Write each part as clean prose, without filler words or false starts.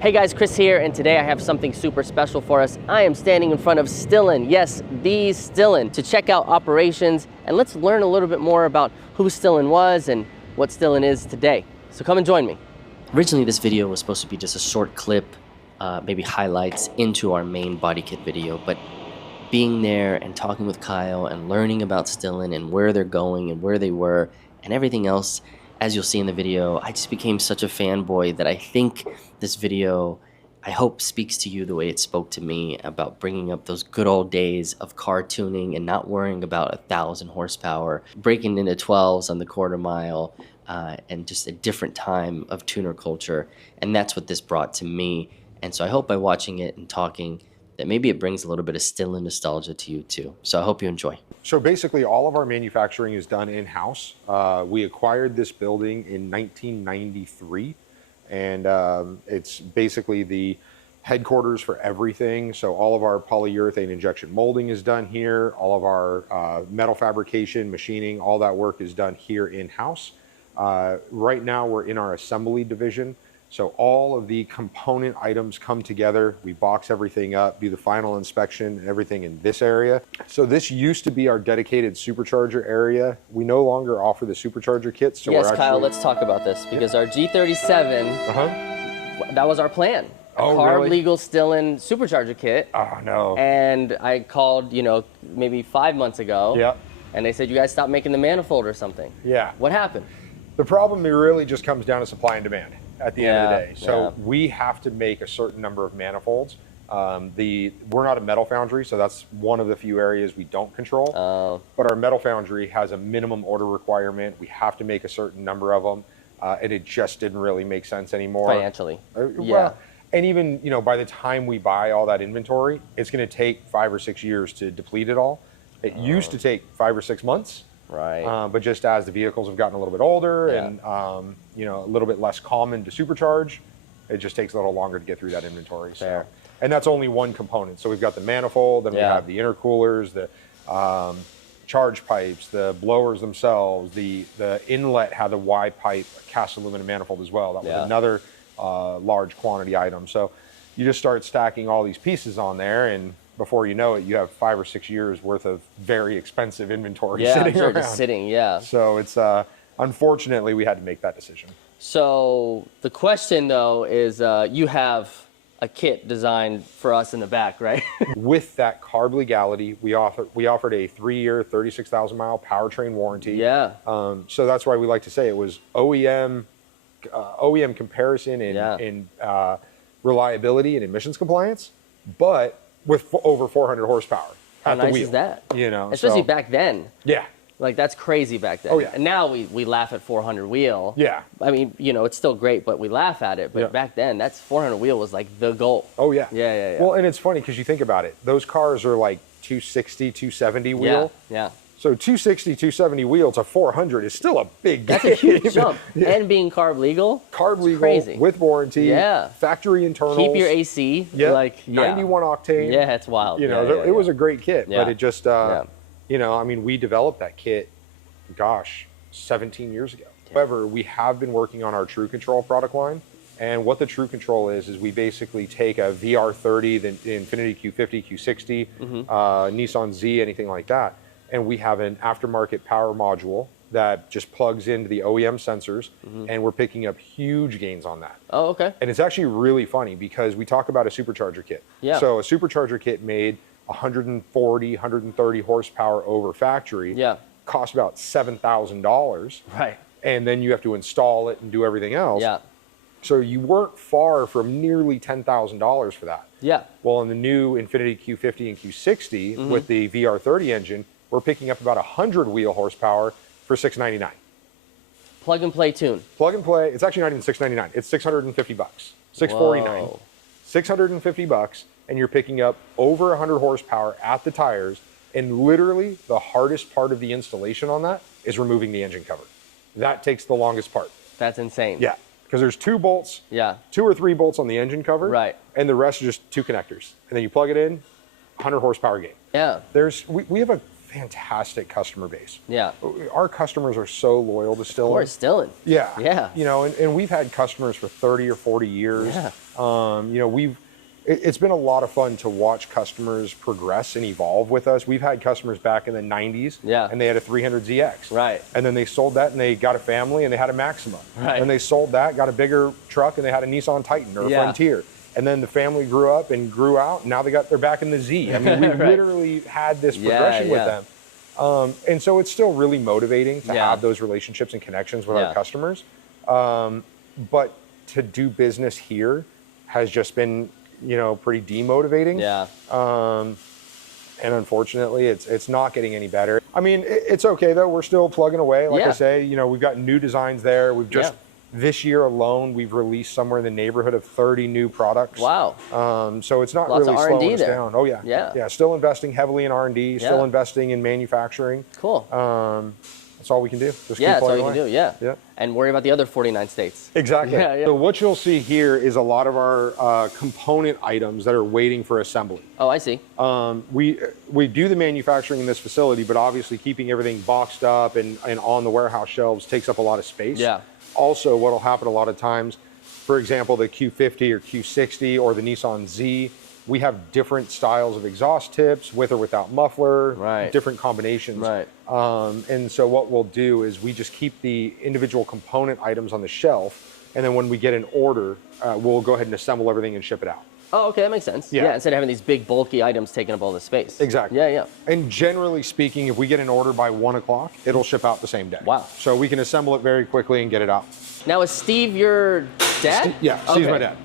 Hey guys, Chris here, and today I have something super special for us. I am standing in front of STILLEN, yes, the STILLEN, to check out operations, and let's learn a little bit more about who STILLEN was and what STILLEN is today. So come and join me. Originally, this video was supposed to be just a short clip, maybe highlights into our main body kit video, but being there and talking with Kyle and learning about STILLEN and where they're going and where they were and everything else, as you'll see in the video, I just became such a fanboy that I think this video, I hope, speaks to you the way it spoke to me about bringing up those good old days of car tuning and not worrying about 1,000 horsepower, breaking into 12s on the quarter mile, and just a different time of tuner culture. And that's what this brought to me. And so I hope by watching it and talking that maybe it brings a little bit of STILLEN nostalgia to you too. So I hope you enjoy. So basically all of our manufacturing is done in-house. We acquired this building in 1993, and it's basically the headquarters for everything. So all of our polyurethane injection molding is done here. All of our metal fabrication, machining, all that work is done here in-house. Right now we're in our assembly division. So all of the component items come together, we box everything up, do the final inspection and everything in this area. So this used to be our dedicated supercharger area. We no longer offer the supercharger kits. So yes, Kyle, let's talk about this because our G37, that was our plan. Oh, Carb really? legal STILLEN supercharger kit. Oh, no. And I called, maybe 5 months ago. Yeah. And they said, you guys stopped making the manifold or something. Yeah. What happened? The problem really just comes down to supply and demand at the end of the day. So we have to make a certain number of manifolds. We're not a metal foundry, so that's one of the few areas we don't control. But our metal foundry has a minimum order requirement. We have to make a certain number of them, and it just didn't really make sense anymore. Financially. Well, and even by the time we buy all that inventory, it's going to take 5 or 6 years to deplete it all. It used to take 5 or 6 months. Right. But just as the vehicles have gotten a little bit older and a little bit less common to supercharge, it just takes a little longer to get through that inventory. Fair. So, and that's only one component. So we've got the manifold, then we have the intercoolers, the charge pipes, the blowers themselves, the inlet had the Y pipe cast aluminum manifold as well. That was another large quantity item. So you just start stacking all these pieces on there, and before you know it, you have 5 or 6 years worth of very expensive inventory sitting around. Just sitting, So it's, unfortunately, we had to make that decision. So the question though is, you have a kit designed for us in the back, right? With that carb legality, we offered a 3-year, 36,000 mile powertrain warranty. Yeah. So that's why we like to say it was OEM comparison in reliability and emissions compliance, but with over 400 horsepower. How nice is that? Especially back then. Yeah. Like that's crazy back then. Oh yeah. And now we laugh at 400 wheel. Yeah. I mean, it's still great, but we laugh at it. But back then, that's 400 wheel was like the goal. Oh yeah. Yeah. Well, and it's funny because you think about it. Those cars are like 260, 270 wheel. Yeah. So 260, 270 wheel to 400 is still a big That's a huge jump. And being carb legal. Carb legal, crazy. with warranty. Yeah. Factory internals. Keep your AC. Yeah. Like 91 octane. Yeah, it's wild. It was a great kit, but it just, I mean, we developed that kit, 17 years ago. However, we have been working on our True Control product line. And what the True Control is we basically take a VR30, the Infiniti Q50, Q60, Nissan Z, anything like that. And we have an aftermarket power module that just plugs into the OEM sensors, and we're picking up huge gains on that. Oh, okay. And it's actually really funny because we talk about a supercharger kit. Yeah. So a supercharger kit made 140, 130 horsepower over factory costs about $7,000. Right. And then you have to install it and do everything else. Yeah. So you weren't far from nearly $10,000 for that. Yeah. Well, in the new Infiniti Q50 and Q60 with the VR30 engine, we're picking up about 100 wheel horsepower for $699. Plug and play tune. Plug and play. It's actually not even $699. It's $650. $649. $650, and you're picking up over 100 horsepower at the tires. And literally, the hardest part of the installation on that is removing the engine cover. That takes the longest part. That's insane. Yeah, because there's 2 bolts. Yeah. 2 or 3 bolts on the engine cover. Right. And the rest are just 2 connectors. And then you plug it in, 100 horsepower gain. Yeah. We have a fantastic customer base. Yeah. Our customers are so loyal to STILLEN. Of course, STILLEN. Yeah. Yeah. You know, and we've had customers for 30 or 40 years. Yeah. You know, it's been a lot of fun to watch customers progress and evolve with us. We've had customers back in the 90s, yeah, and they had a 300ZX. Right. And then they sold that and they got a family and they had a Maxima. Right. And they sold that, got a bigger truck, and they had a Nissan Titan or a Frontier. And then the family grew up and grew out, and now they're back in the Z. I mean, we right. literally had this progression with them. And so it's still really motivating to have those relationships and connections with our customers. But to do business here has just been, you know, pretty demotivating. Yeah. And unfortunately, it's not getting any better. I mean, it's okay though. We're still plugging away. Like I say, you know, we've got new designs there. We've just, this year alone, we've released somewhere in the neighborhood of 30 new products. Wow. So it's not Lots really of slowing R&D us there. down. Oh yeah. Yeah. Yeah. Still investing heavily in R&D, still investing in manufacturing. Cool. That's all we can do. Just keep that's all plugging you can away. do, yeah. Yeah. And worry about the other 49 states. Exactly. Yeah, yeah. So what you'll see here is a lot of our component items that are waiting for assembly. Oh, I see. We do the manufacturing in this facility, but obviously keeping everything boxed up and on the warehouse shelves takes up a lot of space. Yeah. Also, what will happen a lot of times, for example, the Q50 or Q60 or the Nissan Z, we have different styles of exhaust tips, with or without muffler, different combinations. Right. And so what we'll do is we just keep the individual component items on the shelf, and then when we get an order, we'll go ahead and assemble everything and ship it out. Oh, okay, that makes sense. Yeah. Instead of having these big bulky items taking up all the space. Exactly. Yeah, yeah. And generally speaking, if we get an order by 1 o'clock, it'll ship out the same day. Wow. So we can assemble it very quickly and get it out. Now, is Steve your dad? Yeah, Steve's my dad.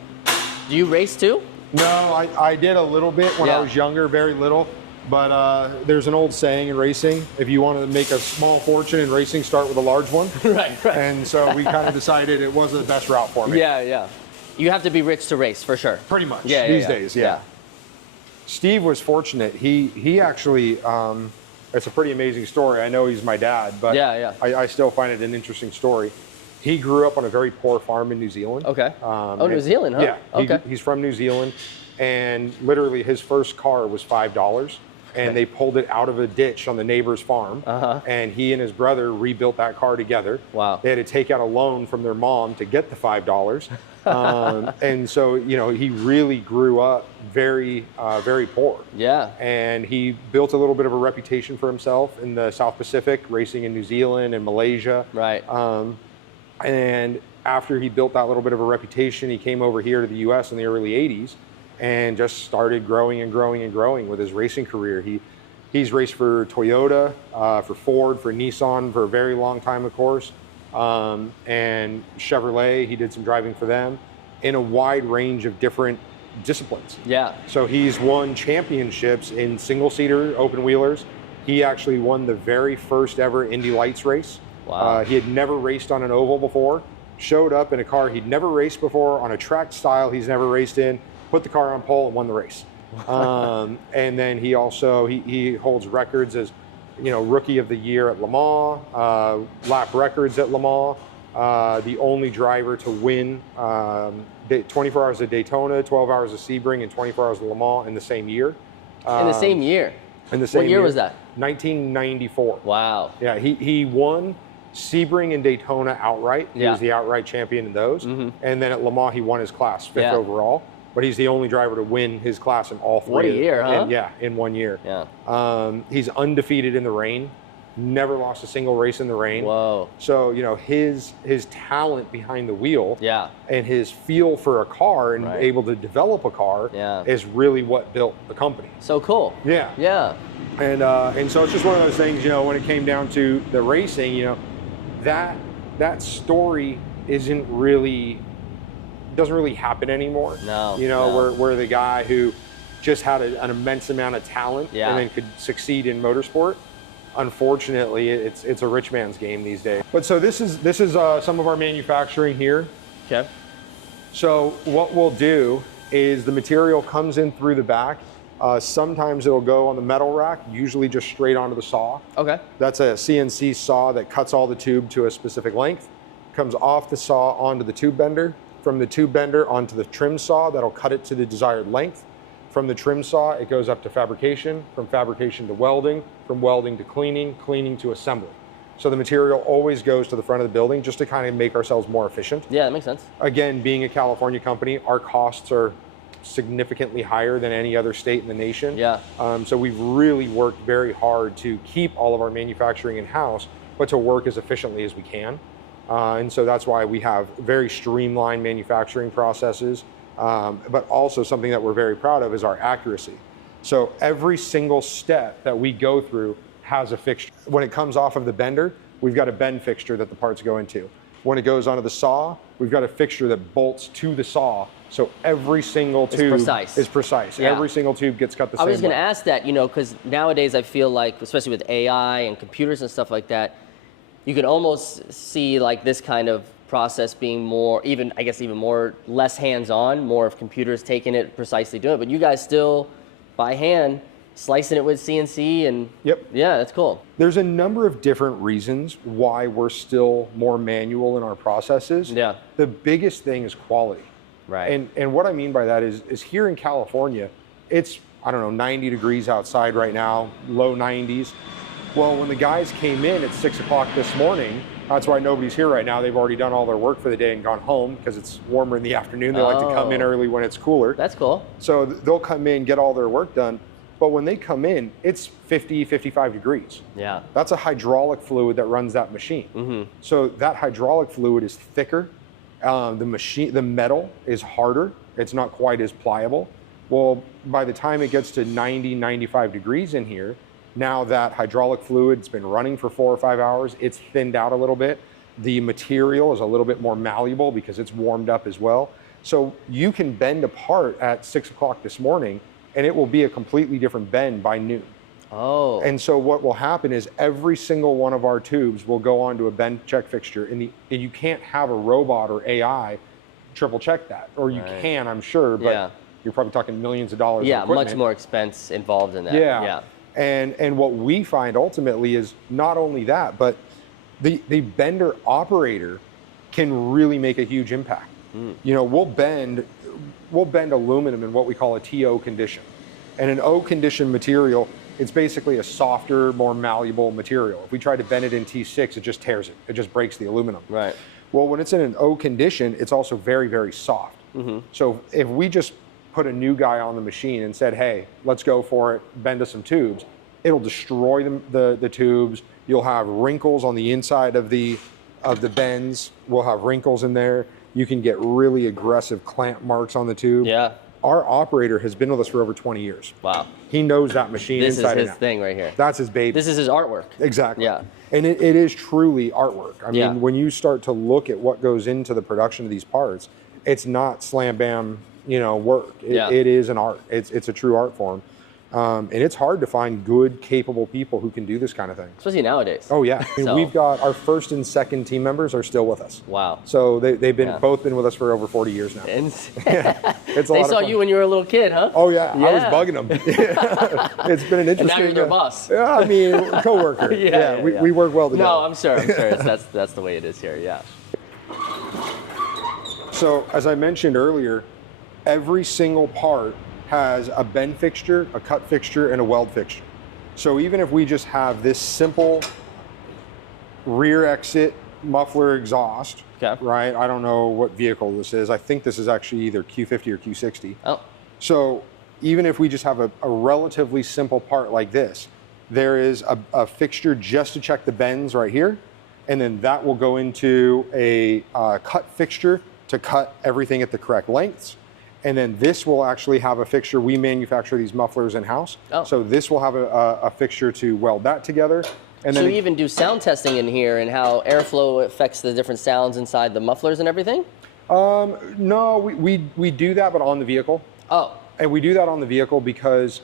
Do you race too? No, I did a little bit when I was younger, very little. But there's an old saying in racing, if you want to make a small fortune in racing, start with a large one. Right. And so we kind of decided it wasn't the best route for me. Yeah. You have to be rich to race, for sure. Pretty much, these days, yeah. Steve was fortunate. He actually, it's a pretty amazing story. I know he's my dad, but I still find it an interesting story. He grew up on a very poor farm in New Zealand. Okay. New Zealand, huh? Yeah. Okay. He's from New Zealand, and literally his first car was $5, and they pulled it out of a ditch on the neighbor's farm, and he and his brother rebuilt that car together. Wow. They had to take out a loan from their mom to get the $5. And so, you know, he really grew up very, very poor. Yeah. And he built a little bit of a reputation for himself in the South Pacific, racing in New Zealand and Malaysia. Right. And after he built that little bit of a reputation, he came over here to the US in the early 80s and just started growing and growing and growing with his racing career. He's raced for Toyota, for Ford, for Nissan for a very long time, of course. And Chevrolet, he did some driving for them in a wide range of different disciplines. Yeah. So he's won championships in single-seater open wheelers. He actually won the very first ever Indy Lights race. Wow. He had never raced on an oval before, showed up in a car he'd never raced before, on a track style he's never raced in, put the car on pole and won the race. And then he also, he holds records as, you know, Rookie of the Year at Le Mans, lap records at Le Mans, the only driver to win 24 hours of Daytona, 12 hours of Sebring, and 24 hours of Le Mans in the same year. In the same year? In the same year. What year was that? 1994. Wow. Yeah, he won Sebring and Daytona outright. He was the outright champion in those. And then at Le Mans, he won his class, 5th overall. But he's the only driver to win his class in all 3. What a year, huh? In 1 year. Yeah. He's undefeated in the rain. Never lost a single race in the rain. Whoa. So, you know, his talent behind the wheel and his feel for a car and able to develop a car is really what built the company. So cool. Yeah. Yeah. And so it's just one of those things, you know, when it came down to the racing, you know, that story doesn't really happen anymore. No. You know, we're the guy who just had an immense amount of talent and then could succeed in motorsport. Unfortunately, it's a rich man's game these days. But so this is some of our manufacturing here. Okay. So what we'll do is the material comes in through the back. Sometimes it'll go on the metal rack, usually just straight onto the saw. Okay. That's a CNC saw that cuts all the tube to a specific length, comes off the saw onto the tube bender, from the tube bender onto the trim saw that'll cut it to the desired length. From the trim saw, it goes up to fabrication, from fabrication to welding, from welding to cleaning, cleaning to assembly. So the material always goes to the front of the building just to kind of make ourselves more efficient. Yeah, that makes sense. Again, being a California company, our costs are significantly higher than any other state in the nation. Yeah. So we've really worked very hard to keep all of our manufacturing in-house, but to work as efficiently as we can. And so that's why we have very streamlined manufacturing processes, but also something that we're very proud of is our accuracy. So every single step that we go through has a fixture. When it comes off of the bender, we've got a bend fixture that the parts go into. When it goes onto the saw, we've got a fixture that bolts to the saw. So every single tube is precise. Yeah. Every single tube gets cut the same way. I was going to ask that, because nowadays I feel like, especially with AI and computers and stuff like that, you can almost see like this kind of process being more, even more, less hands-on, more of computers taking it, precisely doing it. But you guys still, by hand, slicing it with CNC and yep. Yeah, that's cool. There's a number of different reasons why we're still more manual in our processes. Yeah. The biggest thing is quality. Right. And what I mean by that is here in California, it's, I don't know, 90 degrees outside right now, low 90s. Well, when the guys came in at 6 o'clock this morning, that's why nobody's here right now. They've already done all their work for the day and gone home because it's warmer in the afternoon. They like to come in early when it's cooler. That's cool. So they'll come in, get all their work done. But when they come in, it's 50, 55 degrees. Yeah. That's a hydraulic fluid that runs that machine. Mm-hmm. So that hydraulic fluid is thicker. The metal is harder. It's not quite as pliable. Well, by the time it gets to 90, 95 degrees in here, now that hydraulic fluid's been running for 4 or 5 hours, it's thinned out a little bit. The material is a little bit more malleable because it's warmed up as well. So you can bend a part at 6 o'clock this morning and it will be a completely different bend by noon. Oh. And so what will happen is every single one of our tubes will go onto a bend check fixture, and you can't have a robot or AI triple check that. Or you can, I'm sure, but you're probably talking millions of dollars. Yeah, much more expense involved in that. Yeah. And what we find ultimately is not only that, but the bender operator can really make a huge impact. We'll bend aluminum in what we call a TO condition. And an O condition material, it's basically a softer, more malleable material. If we try to bend it in T6, it just tears it. It just breaks the aluminum. Right. Well, when it's in an O condition, it's also very, very soft. Mm-hmm. So if we just put a new guy on the machine and said, hey, let's go for it, bend us some tubes, it'll destroy the tubes. You'll have wrinkles on the inside of the bends. We'll have wrinkles in there. You can get really aggressive clamp marks on the tube. Yeah. Our operator has been with us for over 20 years. Wow. He knows that machine inside and out. This is his thing right here. That's his baby. This is his artwork. Exactly. Yeah. And it is truly artwork. I mean, when you start to look at what goes into the production of these parts, it's not slam bam, work. It is an art. It's a true art form. And it's hard to find good, capable people who can do this kind of thing. Especially nowadays. Oh yeah, we've got our first and second team members are still with us. Wow. So they've been both been with us for over 40 years now. It's a they saw you when you were a little kid, huh? Oh yeah, I was bugging them. It's been an interesting. And now you're their boss. Yeah, I mean, coworker. We work well together. No, I'm sure. That's the way it is here. Yeah. So as I mentioned earlier, every single part has a bend fixture, a cut fixture, and a weld fixture. So even if we just have this simple rear exit muffler exhaust, right? I don't know what vehicle this is. I think this is actually either Q50 or Q60. Oh. So even if we just have a relatively simple part like this, there is a fixture just to check the bends right here. And then that will go into a cut fixture to cut everything at the correct lengths. And then this will actually have a fixture. We manufacture these mufflers in-house. Oh. So this will have a fixture to weld that together. And then you even do sound testing in here and how airflow affects the different sounds inside the mufflers and everything? No, we do that, but on the vehicle. Oh. And we do that on the vehicle because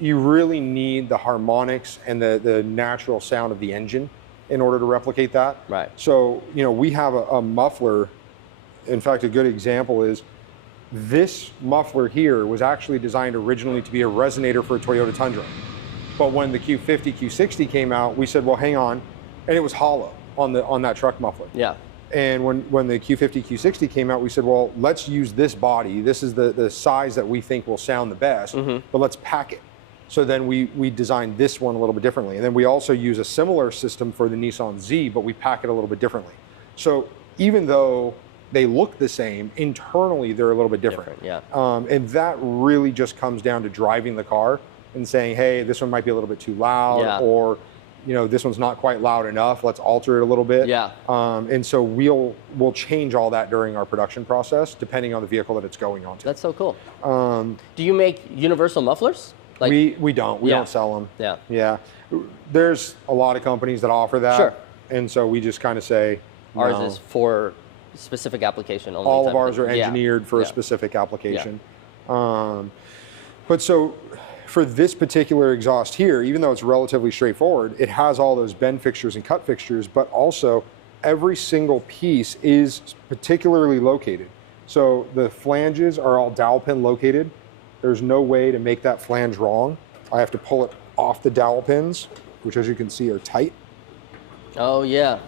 you really need the harmonics and the natural sound of the engine in order to replicate that. Right. So, we have a muffler. In fact, a good example is this muffler here was actually designed originally to be a resonator for a Toyota Tundra. But when the Q50, Q60 came out, we said, well, hang on. And it was hollow on that truck muffler. Yeah. And when the Q50, Q60 came out, we said, well, let's use this body. This is the size that we think will sound the best, but let's pack it. So then we designed this one a little bit differently. And then we also use a similar system for the Nissan Z, but we pack it a little bit differently. So even though they look the same, internally they're a little bit different. Yeah. And that really just comes down to driving the car and saying, hey, this one might be a little bit too loud, or you know, this one's not quite loud enough. Let's alter it a little bit. Yeah. And so we'll change all that during our production process, depending on the vehicle that it's going on to. That's so cool. Do you make universal mufflers? Like, we don't. We don't sell them. Yeah. Yeah. There's a lot of companies that offer that. Sure. And so we just kind of say, ours is for specific application only. All of ours are engineered for a specific application. But so for this particular exhaust here, even though it's relatively straightforward, it has all those bend fixtures and cut fixtures, but also every single piece is particularly located. So the flanges are all dowel pin located. There's no way to make that flange wrong. I have to pull it off the dowel pins, which as you can see are tight. Oh yeah.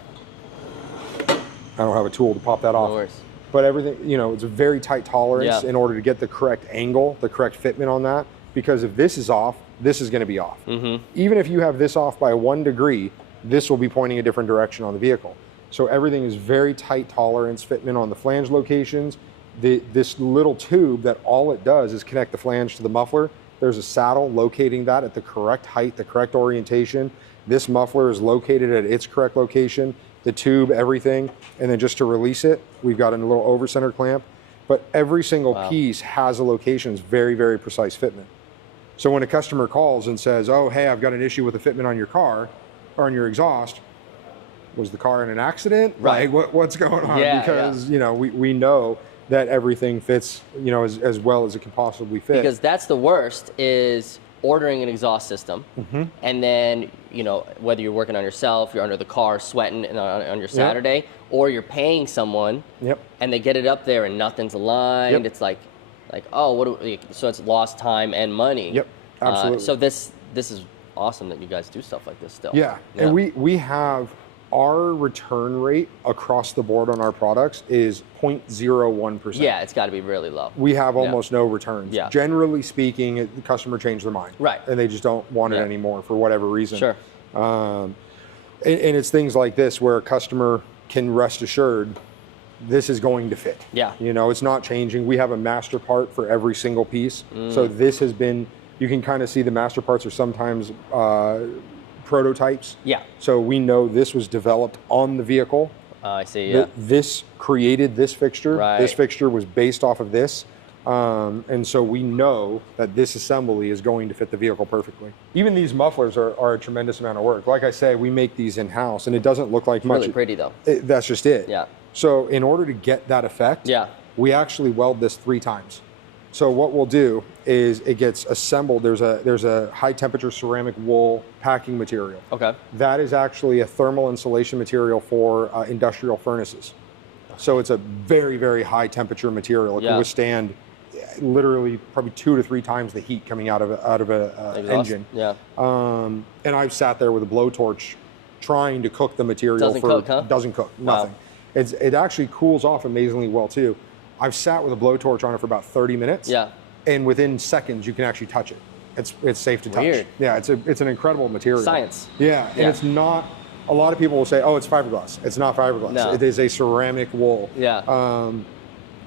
I don't have a tool to pop that off. No worries. But everything, you know, it's a very tight tolerance in order to get the correct angle, the correct fitment on that. Because if this is off, this is going to be off. Even if you have this off by 1 degree, this will be pointing a different direction on the vehicle. So everything is very tight tolerance fitment on the flange locations. This little tube that all it does is connect the flange to the muffler. There's a saddle locating that at the correct height, the correct orientation. This muffler is located at its correct location, the tube, everything. And then just to release it, we've got a little over center clamp. But every single piece has a location, it's very, very precise fitment. So when a customer calls and says, oh, hey, I've got an issue with the fitment on your car or on your exhaust, was the car in an accident? Right. Like, what's going on? Yeah, because, you know, we know that everything fits, you know, as well as it can possibly fit. Because that's the worst, is ordering an exhaust system, and then, you know, whether you're working on yourself, you're under the car sweating on your Saturday, or you're paying someone, and they get it up there and nothing's aligned. It's like, oh, so it's lost time and money. Absolutely. So this is awesome that you guys do stuff like this still. Yeah. And we have our return rate across the board on our products is 0.01%. Yeah, it's got to be really low. We have almost no returns. Yeah. Generally speaking, the customer changed their mind. Right. And they just don't want it anymore for whatever reason. Sure. And it's things like this where a customer can rest assured this is going to fit. Yeah. You know, it's not changing. We have a master part for every single piece. So this has been, you can kind of see the master parts are sometimes prototypes. Yeah. So we know this was developed on the vehicle. I see, yeah. This created this fixture. Right. This fixture was based off of this. And so we know that this assembly is going to fit the vehicle perfectly. Even these mufflers are a tremendous amount of work. Like I say, we make these in-house and it doesn't look like much. Really pretty though. That's just it. Yeah. So in order to get that effect, we actually weld this 3 times. So what we'll do is it gets assembled. There's a high temperature ceramic wool packing material. Okay. That is actually a thermal insulation material for industrial furnaces. So it's a very, very high temperature material. It can withstand literally probably 2 to 3 times the heat coming out of an engine. Yeah. And I've sat there with a blowtorch trying to cook the material. Doesn't cook, huh? Doesn't cook, nothing. Wow. It actually cools off amazingly well too. I've sat with a blowtorch on it for about 30 minutes. Yeah. And within seconds, you can actually touch it. It's safe to touch. Weird. Yeah, it's an incredible material. Science. Yeah, and it's not, a lot of people will say, oh, it's fiberglass. It's not fiberglass. No. It is a ceramic wool. Yeah.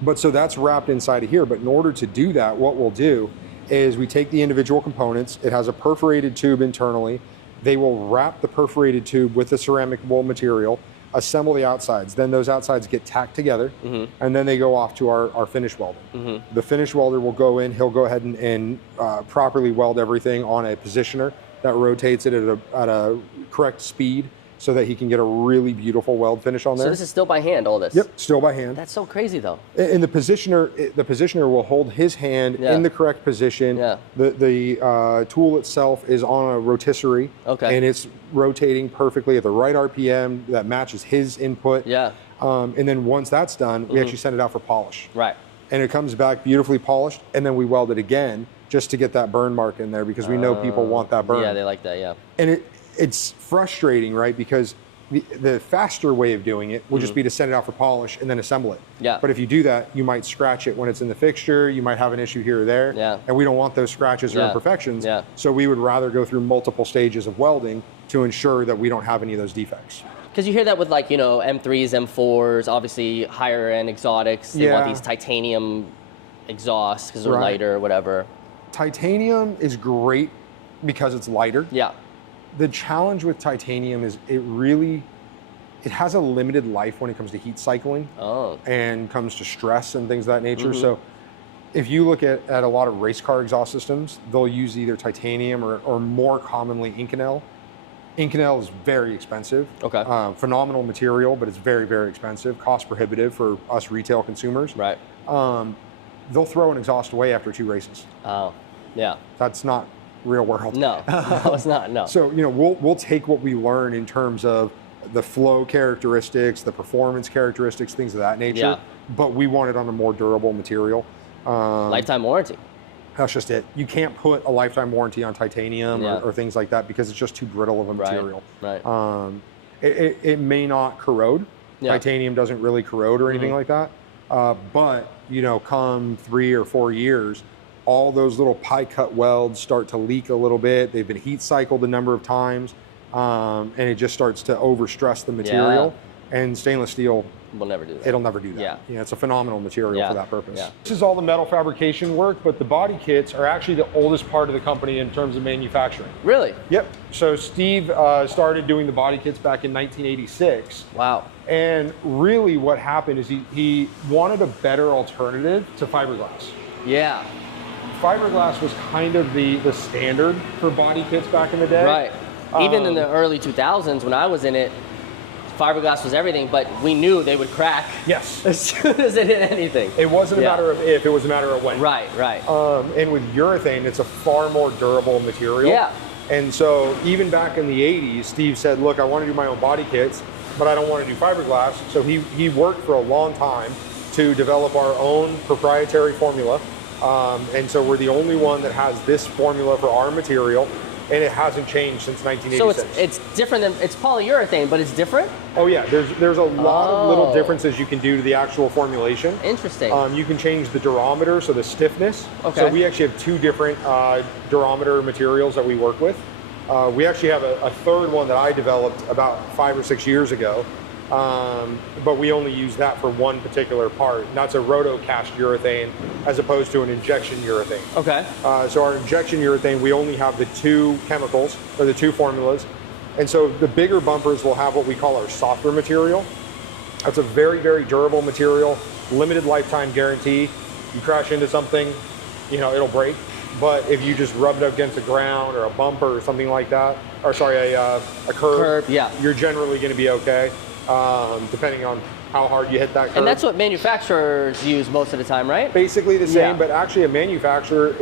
But so that's wrapped inside of here. But in order to do that, what we'll do is we take the individual components. It has a perforated tube internally. They will wrap the perforated tube with the ceramic wool material, assemble the outsides. Then those outsides get tacked together, and then they go off to our finish welder. The finish welder will go in, he'll go ahead and properly weld everything on a positioner that rotates it at a correct speed so that he can get a really beautiful weld finish on there. So this is still by hand, all this? Yep, still by hand. That's so crazy though. And the positioner will hold his hand in the correct position. Yeah. The tool itself is on a rotisserie. Okay. And it's rotating perfectly at the right RPM that matches his input. Yeah. And then once that's done, we actually send it out for polish. Right. And it comes back beautifully polished, and then we weld it again just to get that burn mark in there because we know people want that burn. Yeah, they like that, yeah. And it's frustrating, right? Because The faster way of doing it would just be to send it out for polish and then assemble it. Yeah. But if you do that, you might scratch it when it's in the fixture. You might have an issue here or there. Yeah. And we don't want those scratches or imperfections. Yeah. So we would rather go through multiple stages of welding to ensure that we don't have any of those defects. Because you hear that with like, you know, M3s, M4s, obviously higher end exotics. They want these titanium exhausts because they're lighter or whatever. Titanium is great because it's lighter. Yeah. The challenge with titanium is it has a limited life when it comes to heat cycling and comes to stress and things of that nature. So if you look at a lot of race car exhaust systems, they'll use either titanium or more commonly Inconel. Inconel is very expensive. Okay. Phenomenal material, but it's very, very expensive, cost prohibitive for us retail consumers. Right. They'll throw an exhaust away after 2 races. Oh, yeah. That's not real world. No, it's not, no. So, you know, we'll take what we learn in terms of the flow characteristics, the performance characteristics, things of that nature, but we want it on a more durable material. Lifetime warranty. That's just it. You can't put a lifetime warranty on titanium or things like that because it's just too brittle of a material. Right. It may not corrode. Titanium doesn't really corrode or anything like that. But, you know, come 3 or 4 years, all those little pie cut welds start to leak a little bit. They've been heat cycled a number of times, and it just starts to overstress the material. And stainless steel will never do that. It'll never do that. Yeah, it's a phenomenal material for that purpose. Yeah. This is all the metal fabrication work, but the body kits are actually the oldest part of the company in terms of manufacturing. Really? Yep. So Steve started doing the body kits back in 1986. Wow. And really what happened is he wanted a better alternative to fiberglass. Yeah. Fiberglass was kind of the standard for body kits back in the day. Right. Even in the early 2000s when I was in it, fiberglass was everything, but we knew they would crack. Yes. As soon as it hit anything. It wasn't a matter of if, it was a matter of when. Right. And with urethane, it's a far more durable material. Yeah. And so even back in the 80s, Steve said, look, I want to do my own body kits, but I don't want to do fiberglass. So he worked for a long time to develop our own proprietary formula. And so we're the only one that has this formula for our material, and it hasn't changed since 1986. So it's different than, it's polyurethane, but it's different? Oh yeah, there's a lot of little differences you can do to the actual formulation. Interesting. You can change the durometer, so the stiffness. Okay. So we actually have 2 different durometer materials that we work with. We actually have a third one that I developed about 5 or 6 years ago. But we only use that for one particular part, and that's a roto-cast urethane as opposed to an injection urethane. Okay. So our injection urethane, we only have the 2 chemicals, or the 2 formulas, and so the bigger bumpers will have what we call our softer material. That's a very, very durable material, limited lifetime guarantee. You crash into something, you know, it'll break. But if you just rub it up against the ground or a bumper or something like that, or sorry, a curb, you're generally going to be okay. Depending on how hard you hit that curve. And that's what manufacturers use most of the time, right? Basically the same, but actually a manufacturer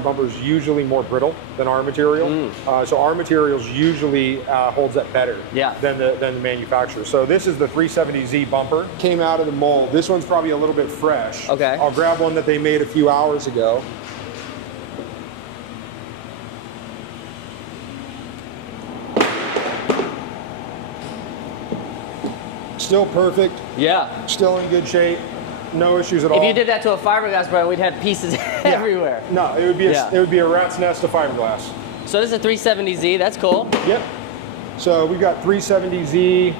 bumper is usually more brittle than our material. So our materials usually holds up better than the manufacturer. So this is the 370Z bumper. Came out of the mold. This one's probably a little bit fresh. Okay. I'll grab one that they made a few hours ago. Still perfect. Yeah. Still in good shape. No issues at all. If you did that to a fiberglass brand, we'd have pieces everywhere. No, it would be a rat's nest of fiberglass. So this is a 370Z. That's cool. Yep. So we've got 370Z,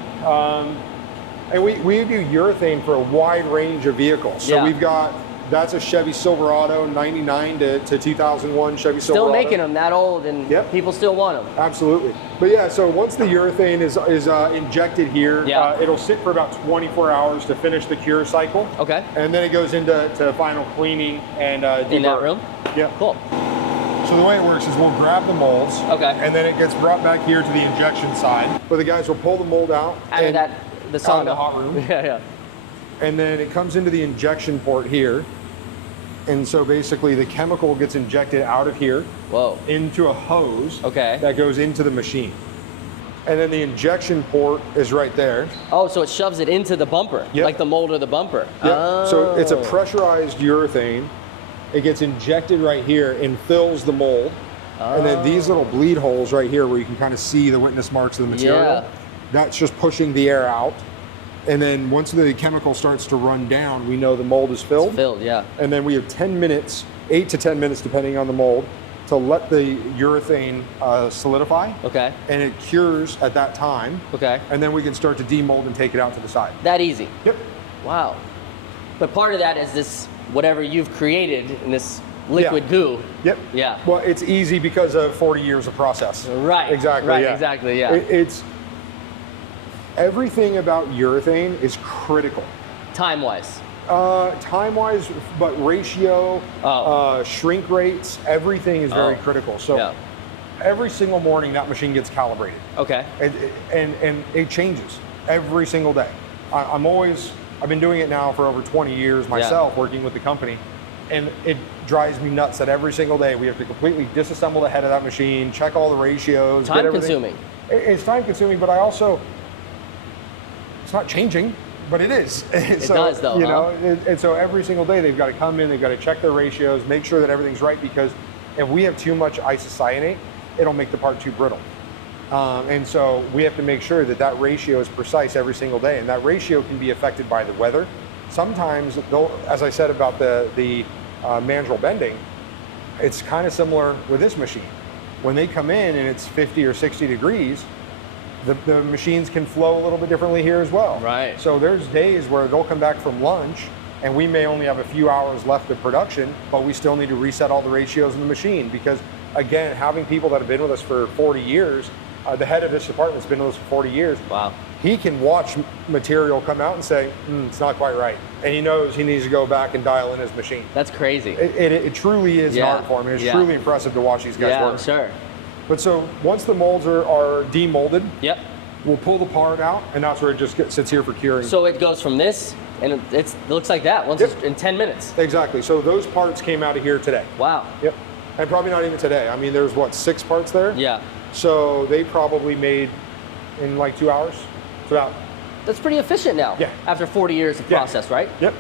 and we do urethane for a wide range of vehicles. So we've got, that's a Chevy Silverado, 99 to 2001 Chevy Silverado. Still making them that old, and people still want them. Absolutely. But yeah, so once the urethane is injected here, it'll sit for about 24 hours to finish the cure cycle. Okay. And then it goes into final cleaning and in that room? Yeah. Cool. So the way it works is we'll grab the molds, and then it gets brought back here to the injection side. But the guys will pull the mold out. Out of the sauna. Out of the hot room. And then it comes into the injection port here. And so basically the chemical gets injected out of here into a hose that goes into the machine. And then the injection port is right there. Oh, so it shoves it into the bumper, like the mold of the bumper. So it's a pressurized urethane. It gets injected right here and fills the mold. And then these little bleed holes right here where you can kind of see the witness marks of the material, Yeah. that's just pushing the air out. And then once the chemical starts to run down, we know the mold is filled. It's filled, yeah. And then we have 10 minutes, 8 to 10 minutes depending on the mold, to let the urethane solidify. Okay. And it cures at that time. Okay. And then we can start to demold and take it out to the side. That easy. Yep. Wow. But part of that is this, whatever you've created in this liquid goo. Yep. Yeah. Well, it's easy because of 40 years of process. Right. Exactly. Right, yeah. exactly, yeah. It's everything about urethane is critical. Time-wise. Time-wise, but ratio, shrink rates, everything is very critical. So every single morning that machine gets calibrated. Okay. And it changes every single day. I've been doing it now for over 20 years myself, working with the company. And it drives me nuts that every single day we have to completely disassemble the head of that machine, check all the ratios. Time consuming. It's time consuming, but it's not changing, but it is. It does though, you know, and so every single day they've got to come in, they've got to check their ratios, make sure that everything's right, because if we have too much isocyanate, it'll make the part too brittle. And so we have to make sure that that ratio is precise every single day, and that ratio can be affected by the weather. Sometimes, as I said about the mandrel bending, it's kind of similar with this machine. When they come in and it's 50 or 60 degrees, the machines can flow a little bit differently here as well. Right. So there's days where they'll come back from lunch and we may only have a few hours left of production, but we still need to reset all the ratios in the machine, because again, having people that have been with us for 40 years, the head of this department's been with us for 40 years. Wow. He can watch material come out and say, it's not quite right. And he knows he needs to go back and dial in his machine. That's crazy. It truly is an art form. It's truly impressive to watch these guys work. Yeah, sure. But so once the molds are demolded, Yep. we'll pull the part out, and that's where it just sits here for curing. So it goes from this, and it looks like that once it's in 10 minutes. Exactly. So those parts came out of here today. Wow. Yep. And probably not even today. I mean, there's what, 6 parts there? Yeah. So they probably made in like 2 hours. It's about. That's pretty efficient now. Yeah. After 40 years of process, right? Yep.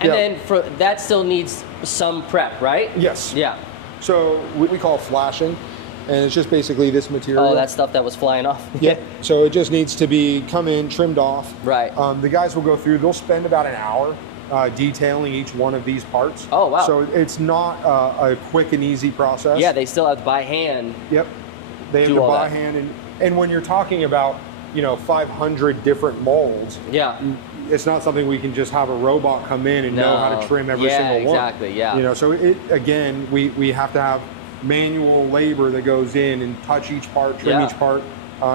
And then that still needs some prep, right? Yes. Yeah. So we call flashing, and it's just basically this material. Oh, that stuff that was flying off. Yeah. So it just needs to come in, trimmed off. Right. The guys will go through. They'll spend about an hour detailing each one of these parts. Oh, wow. So it's not a quick and easy process. Yeah, they still have to by hand. Yep. They have to by hand, and when you're talking about 500 different molds. Yeah. It's not something we can just have a robot come in and know how to trim every single one. Exactly. Yeah. So again, we have to have manual labor that goes in and touch each part, trim each part,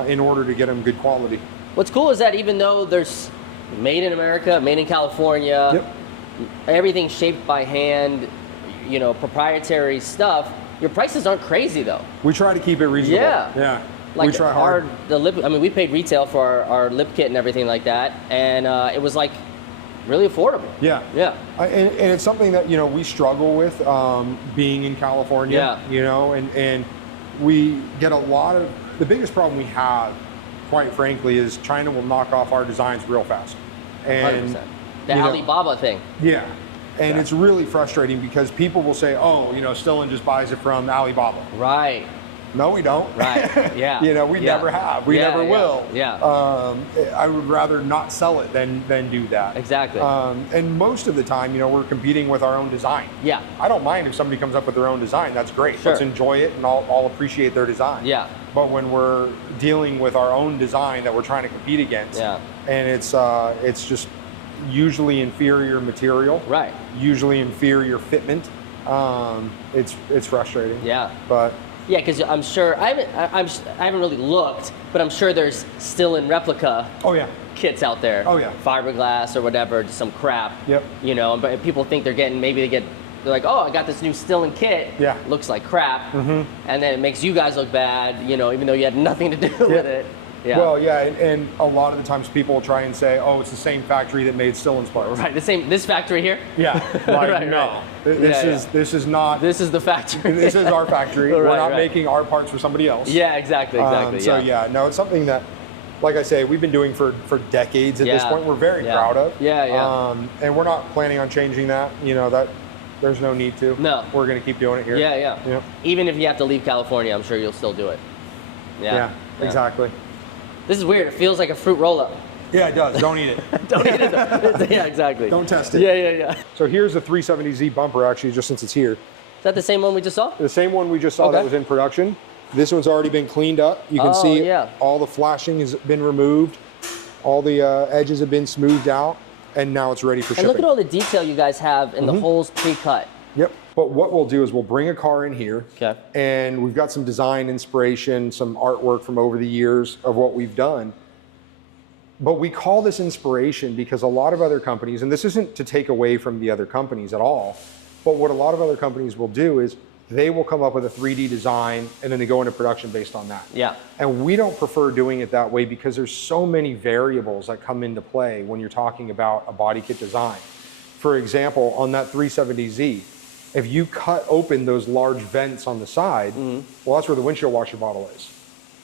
in order to get them good quality. What's cool is that even though there's made in America, made in California, everything's shaped by hand, proprietary stuff, your prices aren't crazy though. We try to keep it reasonable. Yeah. Like we try hard. We paid retail for our lip kit and everything like that, and it was like really affordable. Yeah. Yeah. And it's something that we struggle with being in California. Yeah. And we get a lot of the biggest problem we have, quite frankly, is China will knock off our designs real fast. And 100%. The Alibaba thing. Yeah. And it's really frustrating because people will say, oh, STILLEN just buys it from Alibaba. Right. No, we don't. Right. Yeah. We never have. We never will. Yeah. I would rather not sell it than do that. Exactly. And most of the time, we're competing with our own design. Yeah. I don't mind if somebody comes up with their own design. That's great. Sure. Let's enjoy it, and I'll appreciate their design. Yeah. But when we're dealing with our own design that we're trying to compete against, and it's just usually inferior material. Right. Usually inferior fitment. It's frustrating. Yeah. But. Yeah, because I'm sure I haven't really looked, but I'm sure there's STILLEN replica. Oh yeah. Kits out there. Oh yeah. Fiberglass or whatever, just some crap. Yep. But people think they're like, oh, I got this new STILLEN kit. Yeah. Looks like crap. Mm-hmm. And then it makes you guys look bad, even though you had nothing to do with it. Yeah. Well, yeah, and a lot of the times people will try and say, oh, it's the same factory that made STILLEN's parts. Right, this factory here? Yeah, like, right, no. Right. This is not. This is the factory. This is our factory. Right, We're not making our parts for somebody else. Yeah, exactly. No, it's something that, like I say, we've been doing for decades at this point. We're very proud of. Yeah. And we're not planning on changing that. There's no need to. No. We're going to keep doing it here. Yeah, yeah. Yep. Even if you have to leave California, I'm sure you'll still do it. Yeah, exactly. This is weird. It feels like a fruit roll-up. Yeah, it does. Don't eat it. Don't eat it. Yeah, exactly. Don't test it. Yeah, yeah, yeah. So here's the 370Z bumper, actually, just since it's here. Is that the same one we just saw? The same one we just saw that was in production. This one's already been cleaned up. You can see all the flashing has been removed. All the edges have been smoothed out, and now it's ready for shipping. And look at all the detail you guys have in the holes pre-cut. Yep. But what we'll do is we'll bring a car in here, and we've got some design inspiration, some artwork from over the years of what we've done. But we call this inspiration because a lot of other companies, and this isn't to take away from the other companies at all, but what a lot of other companies will do is they will come up with a 3D design and then they go into production based on that. Yeah. And we don't prefer doing it that way because there's so many variables that come into play when you're talking about a body kit design. For example, on that 370Z, if you cut open those large vents on the side, well, that's where the windshield washer bottle is.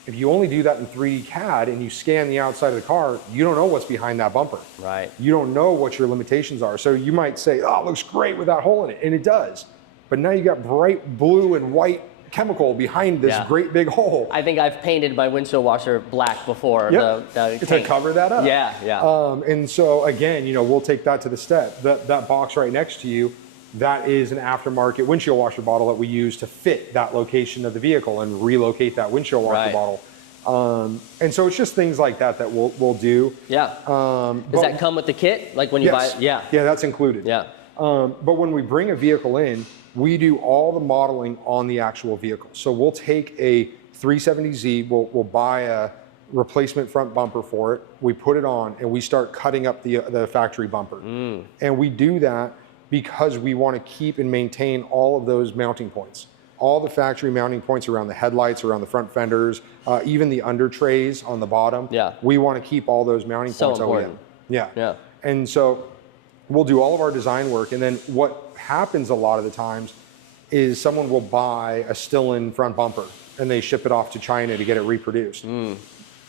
If you only do that in 3D CAD and you scan the outside of the car, you don't know what's behind that bumper. Right. You don't know what your limitations are. So you might say, oh, it looks great with that hole in it, and it does. But now you got bright blue and white chemical behind this great big hole. I think I've painted my windshield washer black before. To cover that up. Yeah, yeah. And so again, you know, we'll take that to the step. That box right next to you, that is an aftermarket windshield washer bottle that we use to fit that location of the vehicle and relocate that windshield washer bottle. And so it's just things like that that we'll do. Yeah. Does that come with the kit? Like when you buy it? Yeah. Yeah, that's included. Yeah. But when we bring a vehicle in, we do all the modeling on the actual vehicle. So we'll take a 370Z, we'll buy a replacement front bumper for it, we put it on, and we start cutting up the factory bumper. And we do that because we want to keep and maintain all of those mounting points. All the factory mounting points around the headlights, around the front fenders, even the under trays on the bottom. Yeah. We want to keep all those mounting points. So important. Yeah. And so we'll do all of our design work, and then what happens a lot of the times is someone will buy a STILLEN front bumper and they ship it off to China to get it reproduced.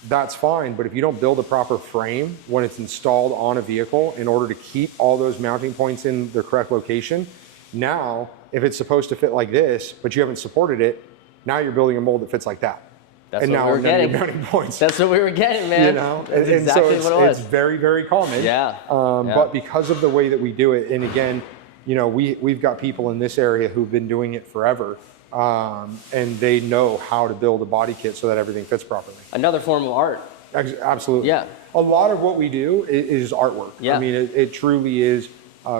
That's fine, but if you don't build a proper frame when it's installed on a vehicle in order to keep all those mounting points in the correct location, now if it's supposed to fit like this, but you haven't supported it, now you're building a mold that fits like that. That's and what now we were getting. Mounting points. That's what we were getting, man. You know, That's and exactly so what it was. It's very, very common. Yeah. But because of the way that we do it, and again, you know, we've got people in this area who've been doing it forever, and they know how to build a body kit so that everything fits properly. Another form of art. Absolutely. Yeah. A lot of what we do is artwork. Yeah. I mean, it truly is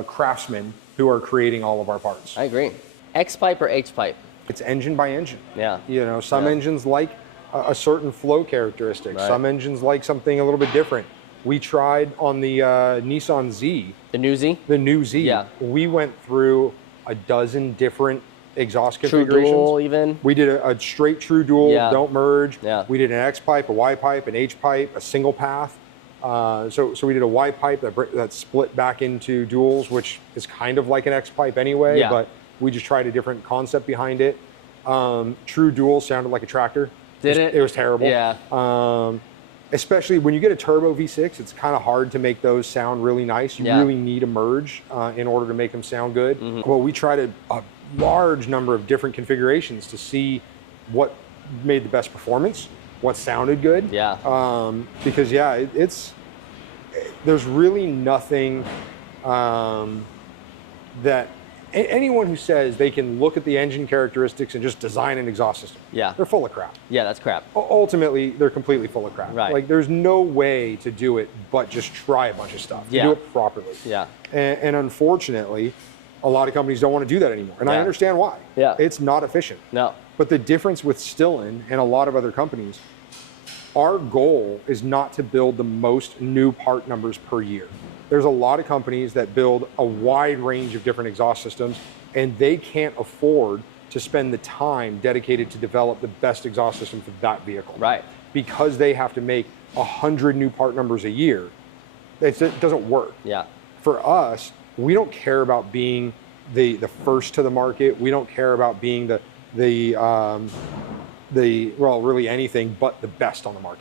craftsmen who are creating all of our parts. I agree. X-pipe or H-pipe? It's engine by engine. Yeah. You know, some engines like a certain flow characteristic. Right. Some engines like something a little bit different. We tried on the Nissan Z. The new Z? The new Z. Yeah. We went through a dozen different exhaust configurations. True dual even? We did a straight true dual, don't merge. Yeah. We did an X pipe, a Y pipe, an H pipe, a single path. So we did a Y pipe that split back into duals, which is kind of like an X pipe anyway, but we just tried a different concept behind it. True dual sounded like a tractor. Did it? It was terrible. Yeah. Especially when you get a turbo V6, it's kind of hard to make those sound really nice. You really need a merge in order to make them sound good. Well, we tried a large number of different configurations to see what made the best performance, what sounded good. Yeah. Because there's really nothing that anyone who says they can look at the engine characteristics and just design an exhaust system, they're full of crap. Yeah, that's crap. Ultimately, they're completely full of crap. Right. Like, there's no way to do it but just try a bunch of stuff, to do it properly. Yeah. And unfortunately, a lot of companies don't want to do that anymore. And I understand why. Yeah. It's not efficient. No. But the difference with STILLEN and a lot of other companies, our goal is not to build the most new part numbers per year. There's a lot of companies that build a wide range of different exhaust systems, and they can't afford to spend the time dedicated to develop the best exhaust system for that vehicle. Right. Because they have to make 100 new part numbers a year. It doesn't work. Yeah. For us, we don't care about being the first to the market. We don't care about being really anything but the best on the market.